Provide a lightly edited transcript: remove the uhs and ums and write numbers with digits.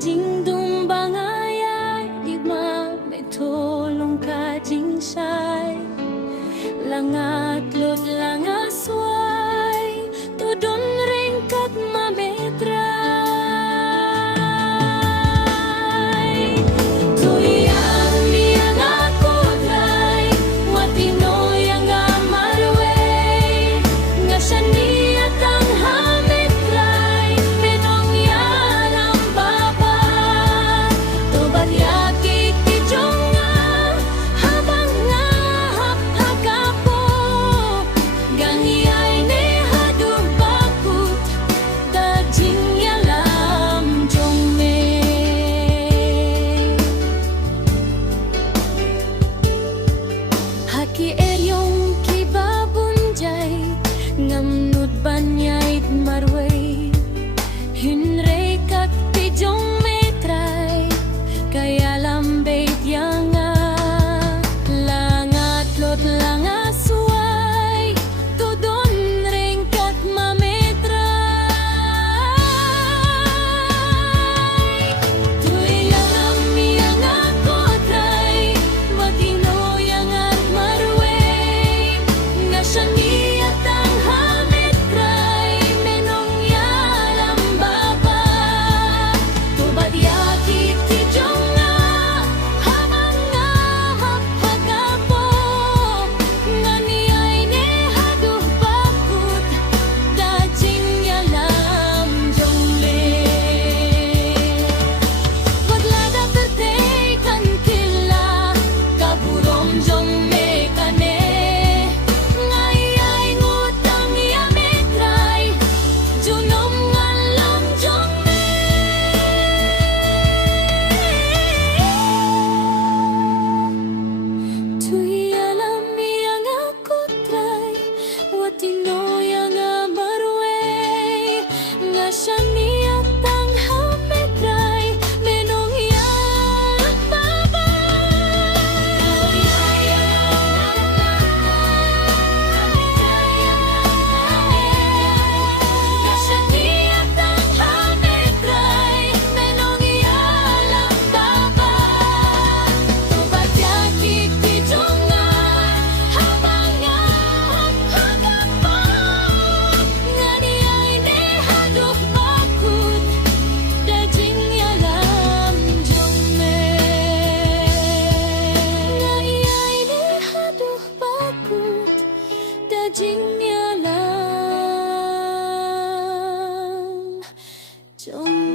jing dung bangayay di ma may tolong ka jing say langat lot langasway tudon ring kat mametray tuyang niyang ako try matinoy ang amarway nga siya niyat ang hametray menong yan ang baba tubad yakik tijong nga habang nga hapagapo gangyay ne hadung bakut dajing yalam jong me haki eryong kibabunjay ngamnud banyay marway hinrey kak tijong metray kaya lambeit yanga langat lot langasway tudon ring kat mametray tuyang amiyang ako try matinoyang at marway nga siya niyat ang hametray menong yalang baba tubad yakit tijong nga habang nga hapagapo nga niyay ne haduh bakut dajing yalam jong le Waglada tertay kan kila kaburom jong me kane ngayay ngutang yametray junom ngalam jong me tuyalam yang aku try watinoyang amarway nga siya niyat ang hametray menong yan baba nga siya niyat ang hametray menong yalang baba tubad yakik tijong nga habang nga hapagapo nga niyay ne haduh bakut dajing yalam jong me ngayay ne haduh bakut dajing yalam jong